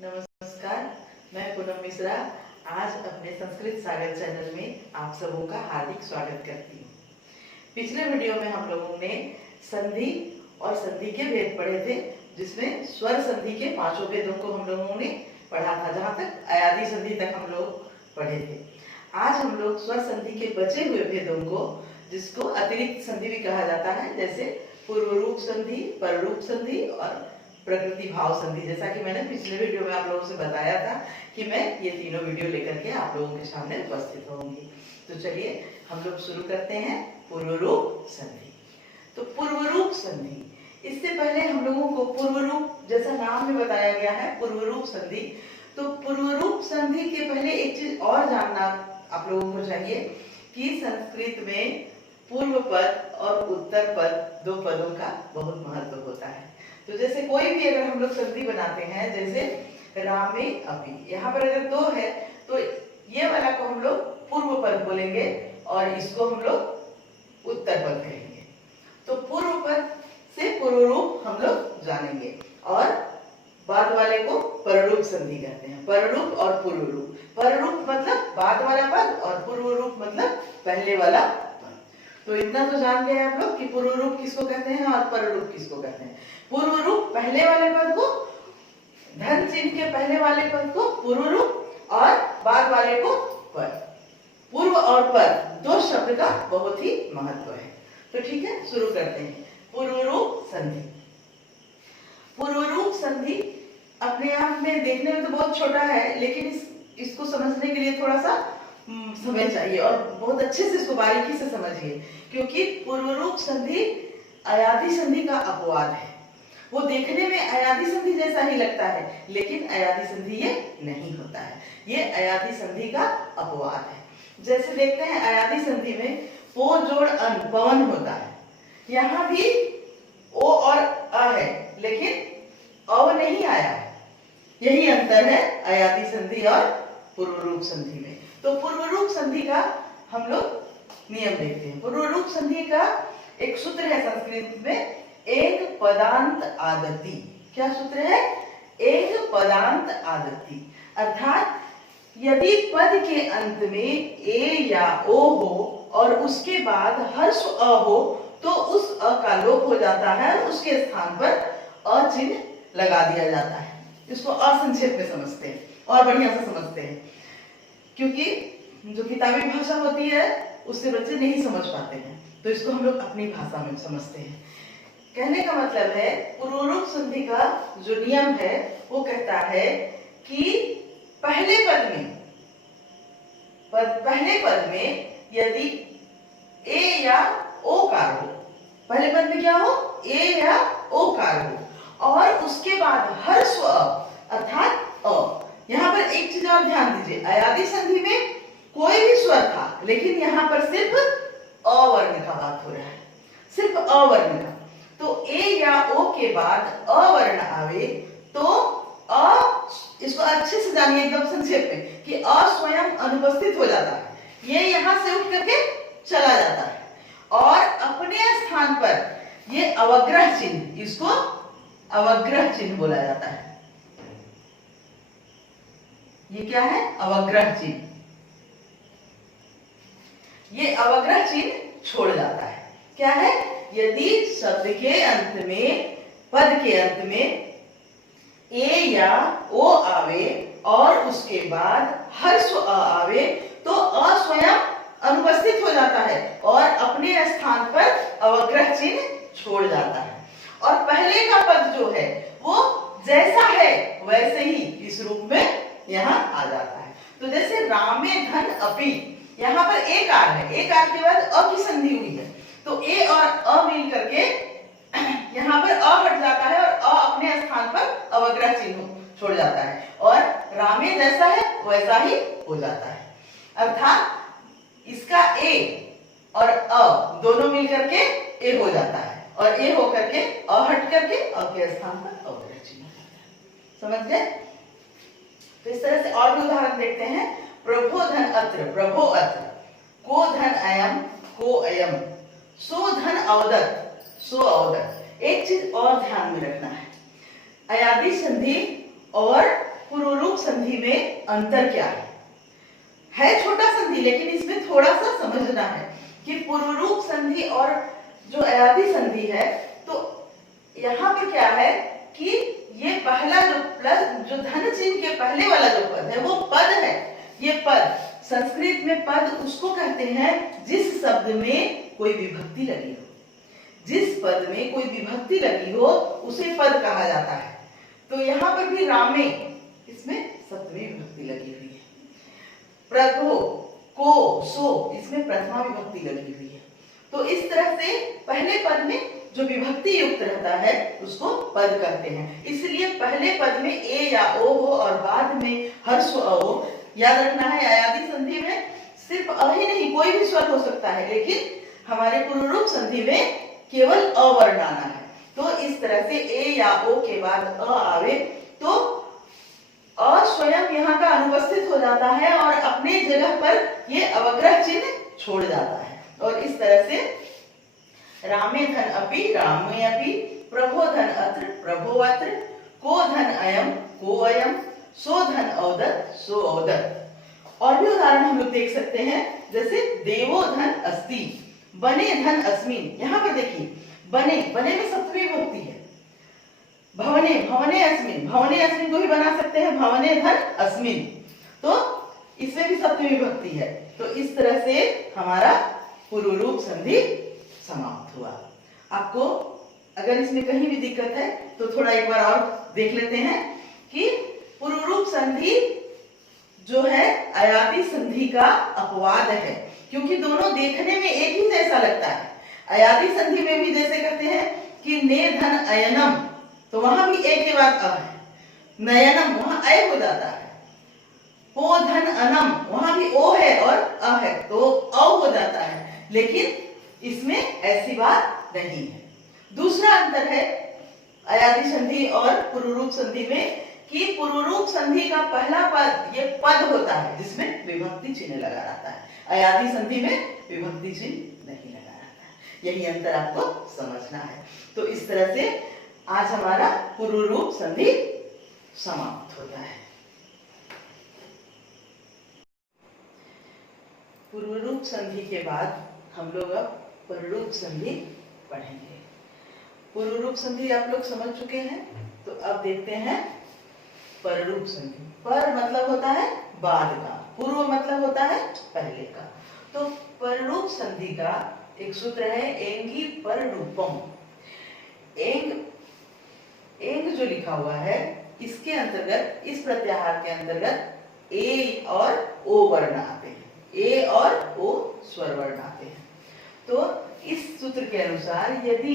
नमस्कार, मैं पूनम मिश्रा आज अपने संस्कृत सागर चैनल में आप सबों का हार्दिक स्वागत करती हूँ। पिछले वीडियो में हम लोगों ने संधि और संधि के भेद पढ़े थे, जिसमें स्वर संधि के 5 भेदों को हम लोगों ने पढ़ा था, जहाँ तक अयादि संधि तक हम लोग पढ़े थे। आज हम लोग स्वर संधि के बचे हुए भेदों को, जिसको अतिरिक्त संधि भी कहा जाता है, जैसे पूर्व रूप संधि, पर रूप संधि और प्रकृति भाव संधि, जैसा कि मैंने पिछले वीडियो में आप लोगों से बताया था कि मैं ये तीनों वीडियो लेकर के आप लोगों के सामने उपस्थित होंगी। तो चलिए हम लोग शुरू करते हैं पूर्व रूप संधि। तो पूर्व रूप संधि, इससे पहले हम लोगों को पूर्व रूप, जैसा नाम में बताया गया है पूर्व रूप संधि, तो पूर्व रूप संधि के पहले एक चीज और जानना आप लोगों को चाहिए कि संस्कृत में पूर्व पद और उत्तर पद, 2 पदों का बहुत महत्व होता है। तो जैसे कोई भी अगर हम लोग संधि बनाते हैं, जैसे रामे अपि, यहाँ पर अगर 2 है तो ये वाला को हम लोग पूर्व पद बोलेंगे और इसको हम लोग उत्तर पद कहेंगे। तो पूर्व पद से पूर्व रूप हम लोग जानेंगे और बाद वाले को पररूप संधि कहते हैं। पररूप और पूर्व रूप, पररूप मतलब बाद वाला पद और पूर्व रूप मतलब पहले वाला पद। तो इतना तो जान गए आप लोग कि पूर्व रूप किसको कहते हैं और पररूप किसको कहते हैं। पूर्व रूप पहले वाले पद को, धन चिन्ह के पहले वाले पद को पूर्व रूप और बाद वाले को पद। पूर्व और पद 2 शब्द का बहुत ही महत्व है। तो ठीक है, शुरू करते हैं। पूर्व रूप संधि। पूर्व रूप संधि अपने आप में देखने में तो बहुत छोटा है, लेकिन इसको समझने के लिए थोड़ा सा समय चाहिए और बहुत अच्छे से इसको बारीकी से समझिए, क्योंकि पूर्व रूप संधि अयादि संधि का अपवाद है। वो देखने में अयादि संधि जैसा ही लगता है, लेकिन अयादि संधि ये नहीं होता है, ये अयादि संधि का अपवाद है। जैसे देखते हैं अयादि संधि में पो जोड़ अन, पवन होता है। यहाँ भी ओ और अ है, लेकिन अव नहीं आया है। यही अंतर है अयादि संधि और पूर्व रूप संधि में। तो पूर्व रूप संधि का हम लोग नियम देखते हैं। पूर्व रूप संधि का एक सूत्र है संस्कृत में, एक पदांत आदति। क्या सूत्र है? एक पदांत आदति। अर्थात यदि पद के अंत में ए या ओ हो और उसके बाद हर्ष अ हो, तो उस अ का लोप हो जाता है और उसके स्थान पर अ चिन्ह लगा दिया जाता है। इसको असंक्षेप में समझते हैं और बढ़िया से समझते हैं, क्योंकि जो किताबी भाषा होती है उससे बच्चे नहीं समझ पाते हैं, तो इसको हम लोग अपनी भाषा में समझते हैं। कहने का मतलब है, पूर्व रूप संधि का जो नियम है वो कहता है कि पहले पद में यदि ए या ओ कार हो, पहले पद में क्या हो? ए या ओ कार हो और उसके बाद हर्ष अर्थात अ। यहाँ पर एक चीज और ध्यान दीजिए, अयादि संधि में कोई भी स्वर था, लेकिन यहाँ पर सिर्फ अवर्ण का बात हो रहा है, सिर्फ अवर्ण का। तो ए या ओ के बाद अवर्ण आवे तो अ, इसको अच्छे से जानिए एकदम संक्षेप में, कि अ स्वयं अनुपस्थित हो जाता है। ये यहां से उठ करके चला जाता है और अपने स्थान पर ये अवग्रह चिन्ह, इसको अवग्रह चिन्ह बोला जाता है। ये क्या है? अवग्रह चिन्ह। ये अवग्रह चिन्ह छोड़ जाता है। क्या है? यदि शब्द के अंत में, पद के अंत में ए या ओ आवे और उसके बाद हर्ष अ आवे, तो अ स्वयं अनुपस्थित हो जाता है और अपने स्थान पर अवग्रह चिन्ह छोड़ जाता है। और पहले का पद जो है वो जैसा है वैसे ही इस रूप में यहाँ आ जाता है। तो जैसे रामे धन अपि, यहाँ पर एक आर है, एक आर के बाद अ की संधि हुई है, तो ए और अ मिल करके यहाँ पर अ हट जाता है और अ अपने स्थान पर अवग्रह चिन्ह छोड़ जाता है और रामे जैसा है वैसा ही हो जाता है। अर्थात इसका ए और अ दोनों मिल करके ए हो जाता है और ए हो करके अ हट करके अ के स्थान पर अवग्रह चिन्ह हो जाता है। समझ गए? तो इस तरह से और भी उदाहरण देखते हैं। प्रभो धन अत्र, प्रभो अत्र, को धन अयम, को अयम, सो धन अवदत्, सो अवदत्। एक चीज और ध्यान में रखना है, अयादि संधि और पुरुरूप संधि में अंतर क्या है छोटा संधि, लेकिन इसमें थोड़ा सा समझना है कि पुरुरूप संधि और जो अयादी संधि है, तो यहाँ पर क्या है कि ये पहला जो प्लस, जो धन चिन्ह के पहले वाला जो पद है वो पद है। ये पद, संस्कृत में पद उसको कहते हैं जिस शब्द में कोई विभक्ति लगी हो। जिस पद में कोई विभक्ति लगी हो उसे पद कहा जाता है। तो यहाँ पर भी रामे, इसमें सप्तमी विभक्ति लगी हुई है। प्रभो, को, सो, इसमें प्रथमा विभक्ति लगी हुई है। तो इस तरह से पहले पद में जो विभक्ति युक्त रहता है उसको पद कहते हैं। इसलिए पहले पद में ए या ओ हो और बाद में हर्ष अ हो। याद रखना है अयादी संधि में सिर्फ अ ही नहीं, कोई भी स्वर हो सकता है, लेकिन हमारे पुरुरूप संधि में केवल अ वर्ण आना है। तो इस तरह से ए या ओ के बाद अ आवे तो अ स्वयं यहाँ का अनुपस्थित हो जाता है और अपने जगह पर ये अवग्रह चिन्ह छोड़ जाता है। और इस तरह से रामे धन अपि, रामे अपि, प्रभो धन अत्र, प्रभो अत्र, को धन अयम, को अयम, सो धन औदत, सो औदत। और भी उदाहरण हम लोग देख सकते हैं, जैसे देवो धन अस्ति, बने धन अस्मिन। यहाँ पर देखिए बने, बने में सप्तमी विभक्ति है। भवने, भवने अस्मिन, भवने अस्मिन को भी बना सकते हैं भवने धन अस्मिन, तो इसमें भी सप्तमी विभक्ति है। तो इस तरह से हमारा पुरुरूप संधि समाप्त हुआ। आपको अगर इसमें कहीं भी दिक्कत है तो थोड़ा एक बार और देख लेते हैं कि पुरुरूप संधि जो है अयादी संधि का अपवाद है, क्योंकि दोनों देखने में एक ही जैसा लगता है। अयादी संधि में भी जैसे कहते हैं कि ने धन अयनम, तो वहां भी ए के बाद अ है। नयनम, वहां अय हो जाता है। ओ धन अनम, वहां भी ओ है और अ है, तो अ हो जाता है। लेकिन इसमें ऐसी बात नहीं है। दूसरा अंतर है अयादी संधि और पुरुरूप संधि में कि पुरुरूप संधि का पहला पद ये पद होता है जिसमें विभक्ति चिन्ह लगा रहता है। अयादी संधि में विभक्ति चिन्ह नहीं लगा रहता है। यही अंतर आपको समझना है। तो इस तरह से आज हमारा पुरुरूप संधि समाप्त होता है। पुरुरूप संधि के बाद हम लोग अब पररूप संधि पढ़ेंगे। पुरुरूप संधि आप लोग समझ चुके हैं, तो अब देखते हैं पररूप संधि। पर मतलब होता है बाद का, पूर्व मतलब होता है पहले का। तो पररूप संधि का एक सूत्र है एंगी पररूपम। एंग, एंग जो लिखा हुआ है इसके अंतर्गत, इस प्रत्याहार के अंतर्गत ए और ओ वर्ण आते हैं। ए और ओ स्वर वर्ण आते हैं। तो इस सूत्र के अनुसार यदि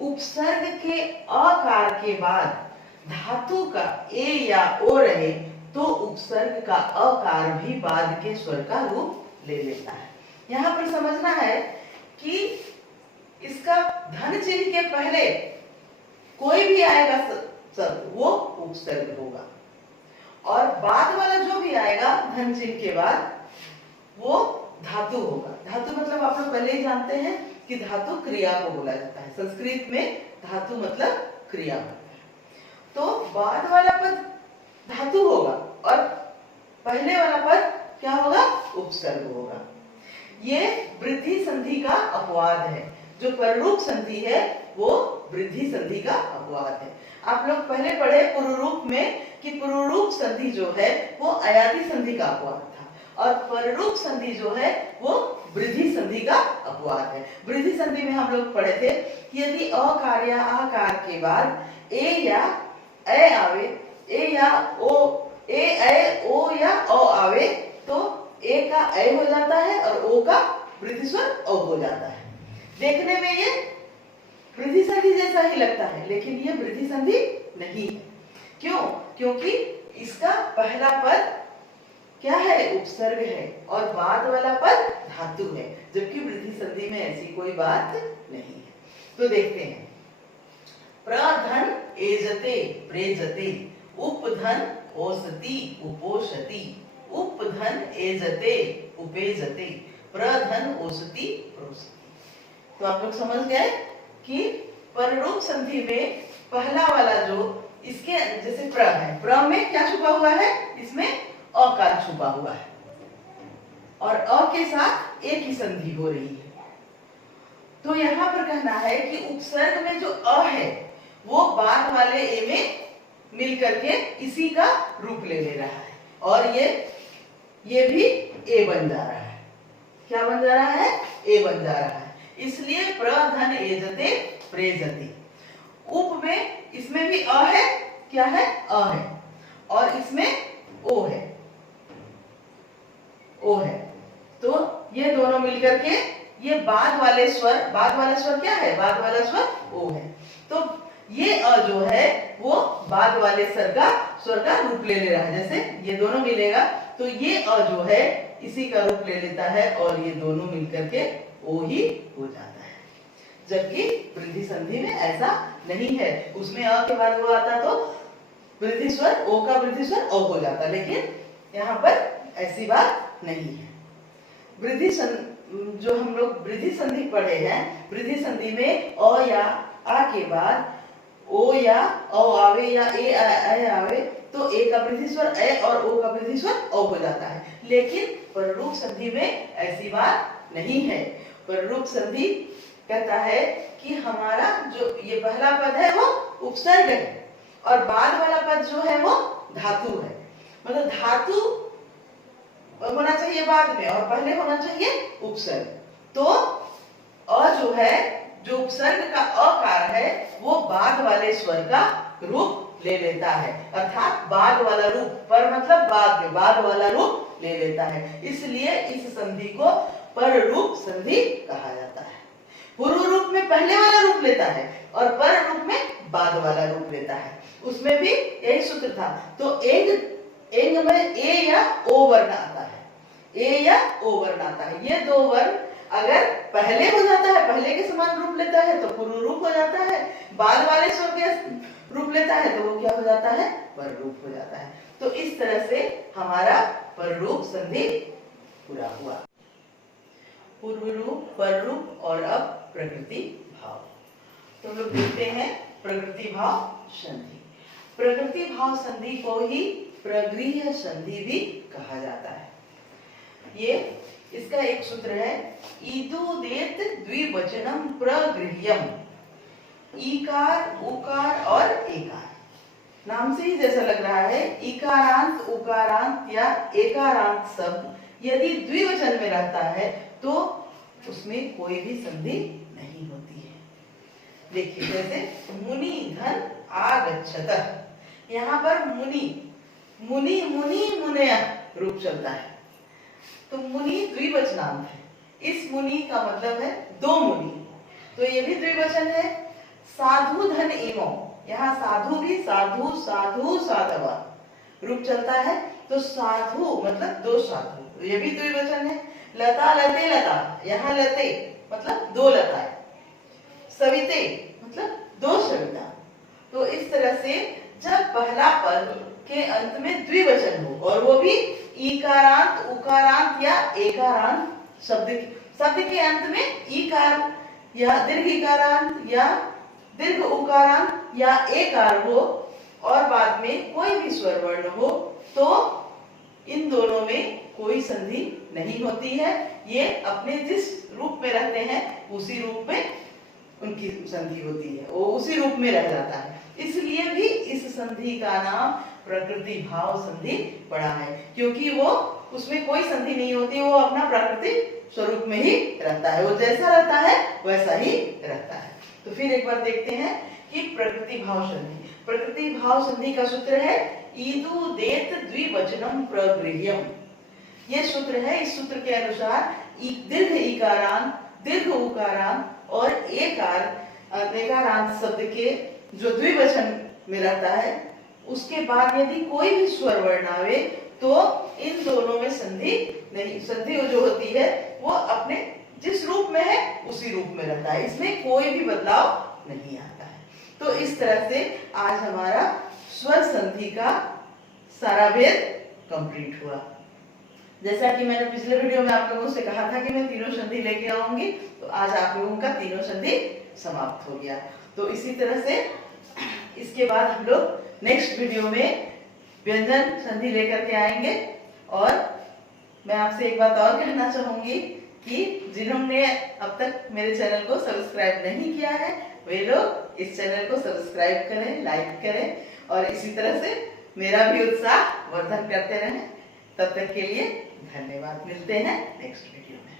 उपसर्ग के अकार के बाद धातु का ए या ओ रहे तो उपसर्ग का अकार भी बाद के स्वर का रूप ले लेता है। यहाँ पर समझना है कि इसका धन चिन्ह के पहले कोई भी आएगा शब्द वो उपसर्ग होगा, और बाद वाला जो भी आएगा धन चिन्ह के बाद वो धातु होगा। धातु मतलब आप लोग पहले ही जानते हैं कि धातु क्रिया को बोला जाता है। संस्कृत में धातु मतलब क्रिया होता है। तो बाद वाला पद धातु होगा और पहले वाला पद क्या होगा? उपसर्ग होगा। ये वृद्धि संधि का अपवाद है। जो पररूप संधि है वो वृद्धि संधि का अपवाद है। आप लोग पहले पढ़े पुरुरूप में कि पुरुरूप संधि जो है वो अयादी संधि का अपवाद था और पररूप संधि जो है वो वृद्धि संधि का अपवाद है। वृद्धि संधि में हम लोग पढ़े थे कि यदि अकार या आकार के बाद ए या ए आवे, ए या ओ, ए ए ओ या ओ आवे तो ए का ए हो जाता है और ओ का वृद्धि स्वर ओ हो जाता है। देखने में ये वृद्धि संधि जैसा ही लगता है, लेकिन ये वृद्धि संधि नहीं है। क्यों? क्योंकि इसका पहला पद क्या है? उपसर्ग है और बाद वाला पद धातु है, जबकि वृद्धि संधि में ऐसी कोई बात नहीं है। तो देखते हैं, प्रधन एजते प्रेजते, उपधन ओसति उपोषति, उपधन एजते उपेजते, प्रधन ओसति प्रोसति। तो आप लोग समझ गए कि पररूप संधि में पहला वाला जो इसके जैसे प्र है, प्र में क्या छुपा हुआ है, इसमें अकार छुपा हुआ है और अ के साथ ए की संधि हो रही है। तो यहाँ पर कहना है कि उपसर्ग में जो अ है वो बाद वाले ए में मिल करके इसी का रूप ले रहा है और ये भी ए बन जा रहा है। क्या बन जा रहा है, ए बन जा रहा है। इसलिए प्रधन एजते प्रेजते। उप में इसमें भी अ है, क्या है, अ है और इसमें ओ है, ओ है। तो ये दोनों मिलकर के ये बाद वाले स्वर, बाद वाला स्वर क्या है, बाद वाला स्वर ओ है। तो ये अ जो है वो बाद वाले स्वर का रूप ले रहा है। जैसे ये दोनों मिलेगा तो ये अ जो है इसी का रूप ले लेता है और ये दोनों मिलकर के ओ ही हो जाता है। जबकि वृद्धि संधि में ऐसा नहीं है, उसमें अ के बाद वो आता तो वृद्धि स्वर, ओ का वृद्धि स्वर ओ हो जाता, लेकिन यहाँ पर ऐसी बात नहीं है। वृद्धि जो हम लोग वृद्धि संधि पढ़े हैं, वृद्धि संधि में अ या आ के बाद ओ या औ आवे या ए आवे तो ए का वृद्धि स्वर ए और ओ का वृद्धि स्वर ओ हो जाता है। लेकिन पररूप संधि में ऐसी बात नहीं है। पररूप संधि कहता है कि हमारा जो ये पहला पद है वो उपसर्ग है और बाद वाला पद जो है वो धातु है। मतलब धातु होना चाहिए बाद में और पहले होना चाहिए उपसर्ग। तो अ जो है, जो उपसर्ग का अकार है वो बाद वाले स्वर का रूप ले लेता है, अर्थात बाद वाला रूप, पर मतलब बाद में, बाद वाला रूप ले लेता है। इसलिए इस संधि को पररूप संधि कहा जाता है। पूर्व रूप में पहले वाला रूप लेता है और पर रूप में बाद वाला रूप लेता है। उसमें भी यही सूत्र था। तो एंग में ए या ओ वर्ण आता है, ए या ओ वर्ण आता है। ये दो वर्ण अगर पहले हो जाता है, पहले के समान रूप लेता है तो पूर्व रूप हो जाता है, बाद वाले स्वर के रूप लेता है तो वो क्या हो जाता है, पर रूप हो जाता है। तो इस तरह से हमारा पर रूप संधि पूरा हुआ। पूर्व रूप, पर रूप और अब प्रकृति भाव। तो हम लोग देखते हैं प्रकृति भाव संधि। प्रकृति भाव संधि को ही प्रगृह्य संधि भी कहा जाता है। ये इसका एक सूत्र है, ईदुदेत द्विवचनम प्रगृह्यम। ईकार, उकार और एकार। नाम से ही जैसा लग रहा है, इकारांत, उकारांत या एकारांत शब्द यदि द्विवचन में रहता है तो उसमें कोई भी संधि नहीं होती है। देखिए जैसे मुनि धन आगच्छतः, यहाँ पर मुनि, मुनि मुनि मुनय रूप चलता है तो मुनि द्विवचनांत है। इस मुनि का मतलब है दो मुनि, तो ये भी द्विवचन है। साधु धन इमो, यहाँ साधु भी साधु साधु साधवा रूप चलता है तो साधु मतलब दो साधु, ये भी द्विवचन है। लता लते लता, यहाँ लते मतलब दो लताएं, सविते मतलब दो सविता। तो इस तरह से जब पहला पद के अंत में द्विवचन हो और वो भी ईकारांत, उकारांत या एकारांत शब्द के अंत में ईकार या दीर्घ इकारांत या दीर्घ उकारांत या एकार हो और बाद में कोई भी स्वर वर्ण हो तो इन दोनों में कोई संधि नहीं होती है। ये अपने जिस रूप में रहते हैं उसी रूप में उनकी संधि होती है, वो उसी रूप में रह जाता है। इसलिए भी इस संधि का नाम प्रकृति भाव संधि पड़ा है, क्योंकि वो उसमें कोई संधि नहीं होती, वो अपना प्राकृतिक स्वरूप में ही रहता है, वो जैसा रहता है वैसा ही रहता है। तो फिर एक बार देखते हैं कि प्रकृति भाव संधि। प्रकृति भाव संधि का सूत्र है ईदुदेत द्विवचनम प्रगृह्यम। ये सूत्र है। इस सूत्र के अनुसार दीर्घ इकारांत, दीर्घ उकारांत और एकारांत शब्द के जो द्विवचन में रहता है उसके बाद यदि कोई भी स्वर वर्ण आवे तो इन दोनों में संधि नहीं, संधि जो होती है वो अपने जिस रूप में है उसी रूप में रहता है, इसमें कोई भी बदलाव नहीं आता है। तो इस तरह से आज हमारा स्वर संधि का सारा भेद कंप्लीट हुआ। जैसा कि मैंने पिछले वीडियो में आप लोगों से कहा था कि मैं तीनों संधि लेके आऊंगी, तो आज आप लोगों का तीनों संधि समाप्त हो गया। तो इसी तरह से इसके बाद हम लोग नेक्स्ट वीडियो में व्यंजन संधि लेकर के आएंगे। और मैं आपसे एक बात और कहना चाहूंगी कि जिन्होंने अब तक मेरे चैनल को सब्सक्राइब नहीं किया है वे लोग इस चैनल को सब्सक्राइब करें, लाइक करें और इसी तरह से मेरा भी उत्साह वर्धन करते रहें। तब तक के लिए धन्यवाद। मिलते हैं नेक्स्ट वीडियो में।